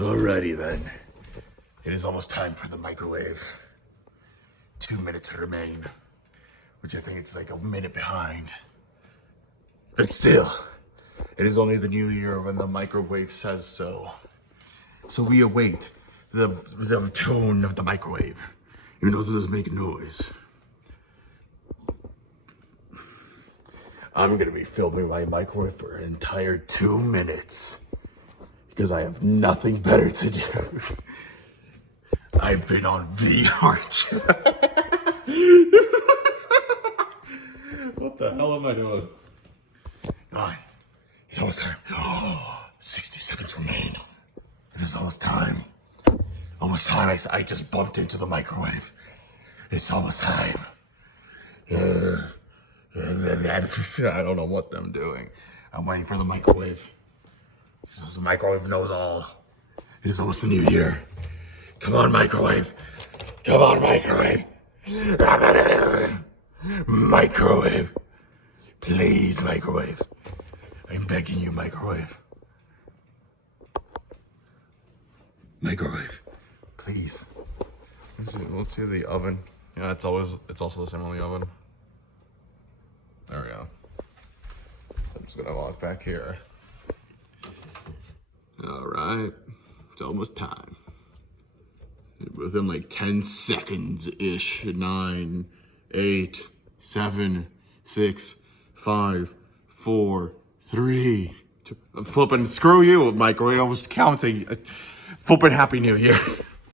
Alrighty then. It is almost time for the microwave. 2 minutes remain, which I think it's like a minute behind. But still, it is only the new year when the microwave says so. So we await the tone of the microwave. Even though this doesn't make noise. I'm gonna be filming my microwave for an entire 2 minutes. Because I have nothing better to do. I've been on VR. What the hell am I doing? Come on. It's almost time. 60 seconds remain. It is almost time. Almost time. I just bumped into the microwave. It's almost time. I don't know what I'm doing. I'm waiting for the microwave. The microwave knows all. It is almost the new year. Come on, microwave. Come on, microwave. Microwave. Please, microwave. I'm begging you, microwave. Microwave. Please. Let's see the oven. Yeah, it's also the same on the oven. There we go. I'm just gonna walk back here. All right, it's almost time. Within like 10 seconds-ish. 9, 8, 7, 6, 5, 4, 3, 2. I'm flipping. Screw you, microwave. I was counting. Flipping Happy New Year.